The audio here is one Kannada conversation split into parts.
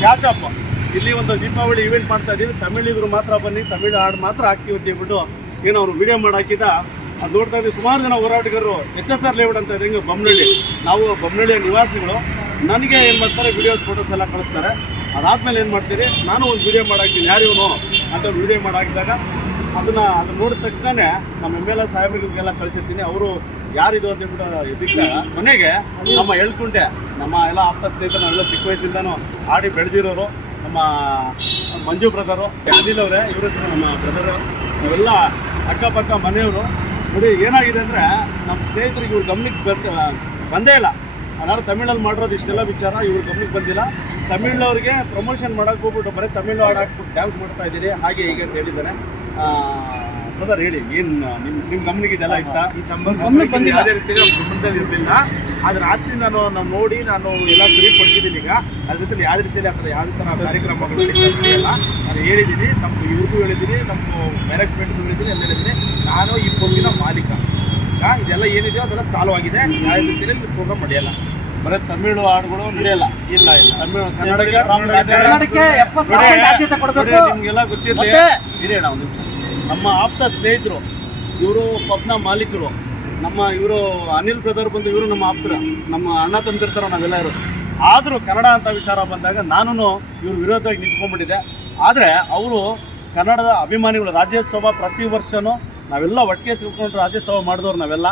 ಚಾಚಪ್ಪ ಇಲ್ಲಿ ಒಂದು ದೀಪಾವಳಿ ಇವೆಂಟ್ ಮಾಡ್ತಾ ಇದೀವಿ ತಮಿಳಿಗರು ಮಾತ್ರ ಬನ್ನಿ. ತಮಿಳು ಹಾಡು ಮಾತ್ರ ಹಾಕ್ತೀವಿ ಅಂತ ಹೇಳ್ಬಿಟ್ಟು ಏನು ಅವ್ರು ವಿಡಿಯೋ ಮಾಡಿ ಹಾಕಿದ ಅದು ನೋಡ್ತಾ ಇದ್ದೀವಿ. ಸುಮಾರು ಜನ ಹೋರಾಟಗಾರರು ಎಚ್ ಎಸ್ ಆರ್ ಲೇಔಟ್ ಅಂತ ಇದೆ. ಹಿಂಗೆ ನಾವು ಬೊಮ್ಮನಹಳ್ಳಿಯ ನಿವಾಸಿಗಳು. ನನಗೆ ಏನು ಮಾಡ್ತಾರೆ? ವಿಡಿಯೋಸ್ ಫೋಟೋಸ್ ಎಲ್ಲ ಕಳಿಸ್ತಾರೆ. ಅದಾದಮೇಲೆ ಏನು ಮಾಡ್ತೀರಿ? ನಾನು ಒಂದು ವಿಡಿಯೋ ಮಾಡಾಕ್ತೀನಿ ಯಾರು ಇವನು? ಅಂತ ವಿಡಿಯೋ ಮಾಡಿ ಹಾಕಿದಾಗ ಅದನ್ನು ಅದನ್ನ ನೋಡಿದ ತಕ್ಷಣವೇ ನಮ್ಮ ಎಂ ಎಲ್ ಎ ಸಾಹೇಬ್ರಿಗೆಲ್ಲ ಕಳಿಸಿರ್ತೀನಿ. ಅವರು ಯಾರಿದು ಅಂತ ಹೇಳ್ಬಿಟ್ಟು ಇದಕ್ಕೆ ಕೊನೆಗೆ ನಮ್ಮ ಎಳ್ಕುಂಟೆ ನಮ್ಮ ಎಲ್ಲ ಆಪ್ತ ಸ್ನೇಹಿತರು, ನಾವೆಲ್ಲ ಚಿಕ್ಕ ವಯಸ್ಸಿಂದನೂ ಆಡಿ ಬೆಳೆದಿರೋರು, ನಮ್ಮ ಮಂಜು ಬ್ರದರು, ಅನಿಲ್ ಅವರೇ, ಇವರು ನಮ್ಮ ಬ್ರದರು ಇವೆಲ್ಲ ಅಕ್ಕಪಕ್ಕ ಮನೆಯವರು. ನೋಡಿ, ಏನಾಗಿದೆ ಅಂದರೆ ನಮ್ಮ ಸ್ನೇಹಿತರಿಗೆ ಇವ್ರ ಗಮನಕ್ಕೆ ಬರ್ ಬಂದೇ ಇಲ್ಲ. ನಾನು ತಮಿಳಲ್ಲಿ ಮಾಡಿರೋದು ಇಷ್ಟೆಲ್ಲ ವಿಚಾರ, ಇವ್ರ ಗಮನಕ್ಕೆ ಬಂದಿಲ್ಲ. ತಮಿಳ್ನವ್ರಿಗೆ ಪ್ರಮೋಷನ್ ಮಾಡೋಕ್ಕೆ ಹೋಗ್ಬಿಟ್ಟು ಬರೀ ತಮಿಳು ಹಾಡು ಹಾಕ್ಬಿಟ್ಟು ಡ್ಯಾನ್ಸ್ ಮಾಡ್ತಾ ಇದ್ದೀರಿ, ಹಾಗೆ ಹೀಗೆ ಅಂತ ಹೇಳಿದ್ದಾರೆ. ಬ್ರದರ್ ಹೇಳಿ ಏನು ನಿಮ್ಮ ನಿಮ್ಮ ಗಮನಕ್ಕೆ ಇದೆಲ್ಲ ಇತ್ತಾ? ಗಮನಕ್ಕೆ ಬಂದಿಲ್ಲ. ಯಾವುದೇ ರೀತಿ ನಮ್ಮ ಗಮನದಲ್ಲಿ ಇರಲಿಲ್ಲ. ಆದ್ರೆ ರಾತ್ರಿ ನಾನು ನಾನು ನೋಡಿ ನಾನು ಎಲ್ಲ ಸರಿಪಡಿಸಿದ್ದೀನಿ ಈಗ. ಅದ್ರ ಜೊತೆ ಯಾವುದೇ ರೀತಿಯಲ್ಲಿ ಆ ಥರ ಯಾವುದೇ ಥರ ಕಾರ್ಯಕ್ರಮಗಳು ಇಲ್ಲ ನಾನು ಹೇಳಿದ್ದೀನಿ ನಮ್ಮ ಇವ್ರಿಗೂ ಹೇಳಿದ್ದೀನಿ ನಮ್ಮ ಮ್ಯಾನೇಜ್ಮೆಂಟ್ಗೂ ಹೇಳಿದ್ದೀನಿ ಎಲ್ಲ ಹೇಳಿದ್ದೀನಿ. ನಾನು ಈ ಪೊಂಗಿನ ಮಾಲೀಕ. ಈಗ ಇದೆಲ್ಲ ಏನಿದೆಯೋ ಅದೆಲ್ಲ ಸಾಲ್ವ್ ಆಗಿದೆ. ಯಾವುದೇ ರೀತಿಯಲ್ಲಿ ಪ್ರೋಗ್ರಾಮ್ ಮಾಡಿಯಲ್ಲ ಬರೀ ತಮಿಳು ಹಾಡುಗಳು ನಡೆಯಲ್ಲ. ಇಲ್ಲ ಇಲ್ಲ. ತಮಿಳು ಕನ್ನಡಕ್ಕೆ ನಿಮ್ಗೆಲ್ಲ ಗೊತ್ತಿರಲಿ? ಇರಿ ಒಂದು ನಿಮಿಷ. ನಮ್ಮ ಆಪ್ತ ಸ್ನೇಹಿತರು, ಇವರು ಪಬ್ನ ಮಾಲೀಕರು, ನಮ್ಮ ಇವರು ಅನಿಲ್ ಬ್ರದರ್ ಬಂದು ಇವರು ನಮ್ಮ ಆಪ್ತರ, ನಮ್ಮ ಅಣ್ಣ ತಂದಿರ್ತಾರೋ ನಾವೆಲ್ಲ ಇರೋದು. ಆದರೂ ಕನ್ನಡ ಅಂತ ವಿಚಾರ ಬಂದಾಗ ನಾನು ಇವ್ರ ವಿರೋಧವಾಗಿ ನಿಂತ್ಕೊಂಡ್ಬಿಟ್ಟಿದ್ದೆ. ಆದರೆ ಅವರು ಕನ್ನಡದ ಅಭಿಮಾನಿಗಳು, ರಾಜ್ಯೋತ್ಸವ ಪ್ರತಿ ವರ್ಷವೂ ನಾವೆಲ್ಲ ಒಟ್ಟಿಗೆ ಸಿಕ್ಕೊಂಡು ರಾಜ್ಯೋತ್ಸವ ಮಾಡಿದವ್ರು ನಾವೆಲ್ಲ.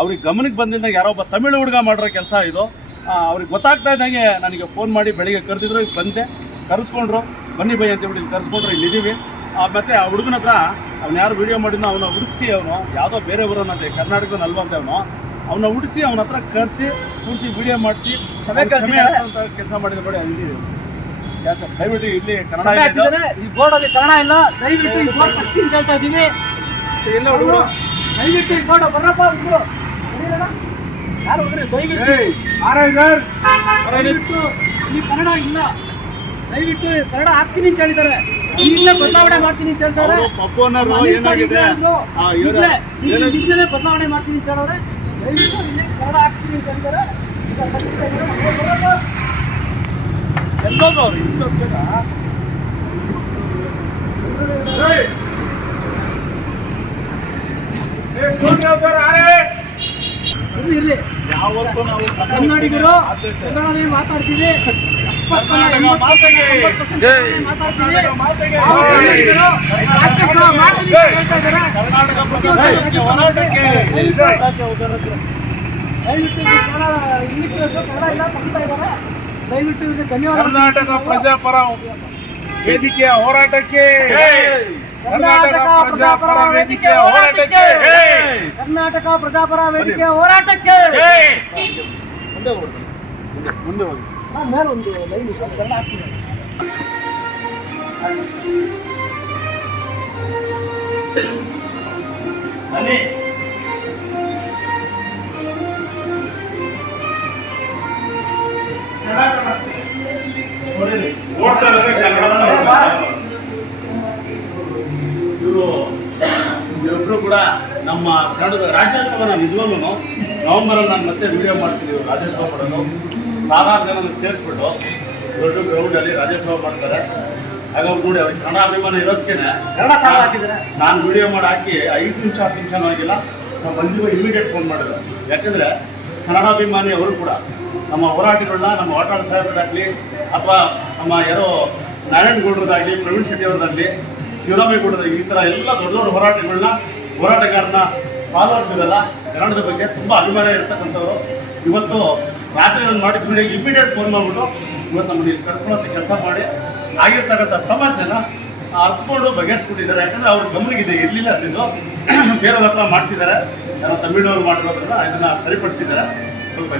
ಅವ್ರಿಗೆ ಗಮನಕ್ಕೆ ಬಂದಿದ್ದಾಗ ಯಾರೋ ಒಬ್ಬ ತಮಿಳು ಹುಡುಗ ಮಾಡಿರೋ ಕೆಲಸ ಇದು. ಅವ್ರಿಗೆ ಗೊತ್ತಾಗ್ತಾ ಇದ್ದಂಗೆ ನನಗೆ ಫೋನ್ ಮಾಡಿ ಬೆಳಿಗ್ಗೆ ಕರೆದಿದ್ರು ಈಗ ಬಂದೆ. ಕರೆಸ್ಕೊಂಡ್ರು. ಬನ್ನಿ ಬೈ ಅಂತ ಹೇಳಿ ಕರೆಸ್ಕೊಂಡ್ರು, ಇಲ್ಲಿದ್ದೀವಿ. ಮತ್ತೆ ಆ ಹುಡುಗನ ಹತ್ರ ಅವ್ನು ಯಾರು ವಿಡಿಯೋ ಮಾಡಿದ್ನೋ ಅವನ ಹುಡುಕಿಸಿ ಅವನು ಯಾವುದೋ ಬೇರೆ ಊರನ್ನಂತೆ ಕರ್ನಾಟಕ ಅಲ್ವಂತ ಅವನು. ಅವನ್ನ ಹುಡುಕ್ಸಿ ಅವನ ಹತ್ರ ಕರೆಸಿ ಕೂರಿಸಿ ವಿಡಿಯೋ ಮಾಡಿಸಿ. ಕೆಲಸ ಮಾಡಿದ ಬೇಡ ಅಲ್ಲಿ ಯಾಕೆ ದಯವಿಟ್ಟು ಇಲ್ಲಿ ಕನ್ನಡ. ಈ ಬೋರ್ಡ್ ಅಲ್ಲಿ ಕನ್ನಡ ಇಲ್ಲ. ದಯವಿಟ್ಟು ಈ ಬೋರ್ಡ್ ತಗ್ಸಿ ಅಂತ ಹೇಳ್ತಾ ಇದೀವಿ ಎಲ್ಲ ಹುಡುಗರು ದಯವಿಟ್ಟು ಈ ಬೋರ್ಡ್ ಬರಪ್ಪ ಹುಡುಗರು? ಯಾರು ಹುಡುಗರು? ದಯವಿಟ್ಟು. ದಯವಿಟ್ಟು ಇಲ್ಲಿ ಕನ್ನಡ ಇಲ್ಲ. ದಯವಿಟ್ಟು ಕನ್ನಡ ಹಾಕ್ತೀನಿ ಅಂತ ಹೇಳಿದ್ದಾರೆ. ಇಲ್ಲೇ ಬದಲಾವಣೆ ಮಾಡ್ತೀನಿ ಅಂತ ಹೇಳ್ತಾರೆ? ಇಲ್ಲೇ ಬದಲಾವಣೆ ಮಾಡ್ತೀನಿ ಅಂತ ಹೇಳೋರೆ ಕನ್ನಡ ಹಾಕ್ತೀನಿ ಅಂತ ಹೇಳ್ತಾರೆ. ಅವ್ರು. ಎಲ್ಲೋದ್ರು ಇರ್ಲಿ ಇರ್ಲಿ. ಯಾವತ್ತೂ ನಾವು ಕನ್ನಡಿಗರು ಕನ್ನಡನೇ ಮಾತಾಡ್ತೀವಿ. ಕರ್ನಾಟಕ ದಯವಿಟ್ಟು ಧನ್ಯವಾದ ಪ್ರಜಾಪರ ವೇದಿಕೆಯ ಹೋರಾಟಕ್ಕೆ. ಕರ್ನಾಟಕ ಪ್ರಜಾಪರ ವೇದಿಕೆಯ ಹೋರಾಟಕ್ಕೆ. ಕರ್ನಾಟಕ ಪ್ರಜಾಪರ ವೇದಿಕೆಯ ಹೋರಾಟಕ್ಕೆ. ಮುಂದೆ ಹೋಗಿ. ಮುಂದೆ ಹೋಗಿ. ನಾನು ಮೇಲೆ ಒಂದು ಲೈನ್ ಕನ್ನಡ ಹಾಕ್ತೀನಿ. ಇವರು ಕೂಡ ನಮ್ಮ ಕನ್ನಡದ ರಾಜ್ಯೋತ್ಸವನ ನಿಜವಾಗ್ಲೂ ನವಂಬರಲ್ಲಿ ನಾನು ಮತ್ತೆ ವಿಡಿಯೋ ಮಾಡ್ತೀವಿ ರಾಜ್ಯೋತ್ಸವ ಮಾಡೋದು ಸಾವಿರಾರು ಜನ ಸೇರಿಸ್ಬಿಟ್ಟು ದೊಡ್ಡ ಗ್ರೌಂಡಲ್ಲಿ ರಾಜ್ಯೋತ್ಸವ ಮಾಡ್ತಾರೆ. ಹಾಗಾಗಿ ನೋಡಿ ಅವ್ರಿಗೆ ಕನ್ನಡ ಅಭಿಮಾನ ಇರೋದಕ್ಕೆ ಕನ್ನಡ ಸಾಲ ನಾನು ವಿಡಿಯೋ ಮಾಡಿ ಹಾಕಿ ಐದು ನಿಮಿಷ ಹತ್ತು ನಿಮಿಷನೂ ಆಗಿಲ್ಲ. ನಾವು ಬಂದಿರೋ ಇಮಿಡಿಯೇಟ್ ಫೋನ್ ಮಾಡಿದ್ರು. ಯಾಕೆಂದರೆ ಕನ್ನಡಾಭಿಮಾನಿ ಅವರು ಕೂಡ ನಮ್ಮ ಹೋರಾಟಗಳನ್ನ ನಮ್ಮ ವಾಟಾಳ ಸಾಹೇಬ್ರದಾಗಲಿ ಅಥವಾ ನಮ್ಮ ಯಾರೋ ನಾರಾಯಣಗೌಡರದಾಗಲಿ ಪ್ರವೀಣ್ ಶೆಟ್ಟಿ ಅವ್ರದ್ದಾಗಲಿ ಶಿವರಾಮೇಗೌಡರಾಗಲಿ ಈ ಥರ ಎಲ್ಲ ದೊಡ್ಡ ದೊಡ್ಡ ಹೋರಾಟಗಳನ್ನ ಹೋರಾಟಗಾರನ ಫಾಲೋವರ್ಸ್ ಇದೆಲ್ಲ ಕನ್ನಡದ ಬಗ್ಗೆ ತುಂಬ ಅಭಿಮಾನ ಇರತಕ್ಕಂಥವ್ರು. ಇವತ್ತು ರಾತ್ರಿ ನಾನು ಮಾಡಿದ ಇಮಿಡಿಯೇಟ್ ಫೋನ್ ಮಾಡಿಬಿಟ್ಟು ಇವತ್ತು ನಮಗೆ ಕರ್ಸ್ಕೊಳ್ಳೋಂಥ ಕೆಲಸ ಮಾಡಿ, ಆಗಿರ್ತಕ್ಕಂಥ ಸಮಸ್ಯೆನ ಅರ್ಥಕೊಂಡು ಬಗೆಹರಿಸ್ಬಿಟ್ಟಿದ್ದಾರೆ ಯಾಕಂದರೆ ಅವ್ರ ಗಮನಗಿದೆ ಇರಲಿಲ್ಲ ಅದರಿಂದ. ಬೇರೆಯವ್ರ ಹತ್ರ ಮಾಡಿಸಿದ್ದಾರೆ. ಯಾರೋ ತಮಿಳವರು ಮಾಡಿರೋದ್ರಿಂದ ಇದನ್ನು ಸರಿಪಡಿಸಿದ್ದಾರೆ. ಸ್ವಲ್ಪ.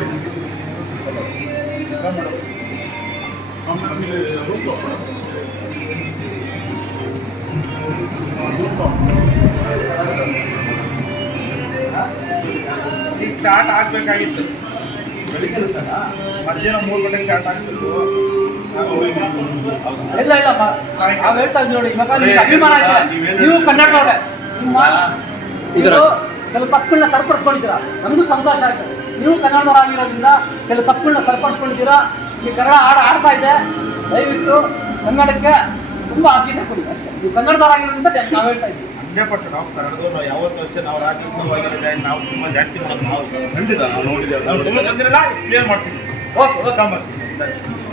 ಈಗ ಸ್ಟಾರ್ಟ್ ಆಗ್ಬೇಕಾಗಿತ್ತು. ಬೆಳಿಗ್ಗೆ ಇರುತ್ತಲ್ಲ? ಮಧ್ಯಾಹ್ನ ಮೂರು ಗಂಟೆಗೆ ಸ್ಟಾರ್ಟ್ ಆಗ್ತಿತ್ತು ಇಲ್ಲ ಇಲ್ಲ ನಾವು ಹೇಳ್ತಾ ಇದ್ದೀವಿ ನೋಡಿ ಇವಾಗ ನಿಮ್ಗೆ ಅಭಿಮಾನ ಇದೆ ನೀವು ಕನ್ನಡದವ್ರೆ. ನಿಮ್ಮ ನೀವು ಕೆಲವು ತಪ್ಪುಗಳನ್ನ ಸರಿಪಡಿಸ್ಕೊಂಡಿದ್ದೀರಾ? ನನಗೂ ಸಂತೋಷ ಆಯ್ತು. ನೀವು ಕನ್ನಡದವರಾಗಿರೋದ್ರಿಂದ ಕೆಲವು ತಪ್ಪುಗಳನ್ನ ಸರಿಪಡಿಸ್ಕೊಂಡಿದ್ದೀರಾ? ಈ ಕನ್ನಡ ಹಾಡು ಆಡ್ತಾ ಇದೆ. ದಯವಿಟ್ಟು ಕನ್ನಡಕ್ಕೆ ತುಂಬ ಆದ್ಯತೆ ಕೊಡಿ ಅಷ್ಟೇ. ನೀವು ಕನ್ನಡದವರಾಗಿರೋದ್ರಿಂದ ನಾವು ಹೇಳ್ತಾ ಇದ್ದೀವಿ. ಹಂಡ್ರೆಡ್ ಪರ್ಸೆಂಟ್ ನಾವು ಕನ್ನಡದವ್ರು ನಾವು ಯಾವತ್ತೂ ಅಷ್ಟೇ ನಾವು ರಾಜ್ಯೋತ್ಸವವಾಗಿರುತ್ತೆ ನಾವು ತುಂಬ ಜಾಸ್ತಿ ಮಾಡೋದು ನಾವು ಖಂಡಿತ ನಾವು ನೋಡಿದ್ದೇವೆ. ನಾವು ಕ್ಲಿಯರ್ ಮಾಡ್ತೀವಿ. Okay okay.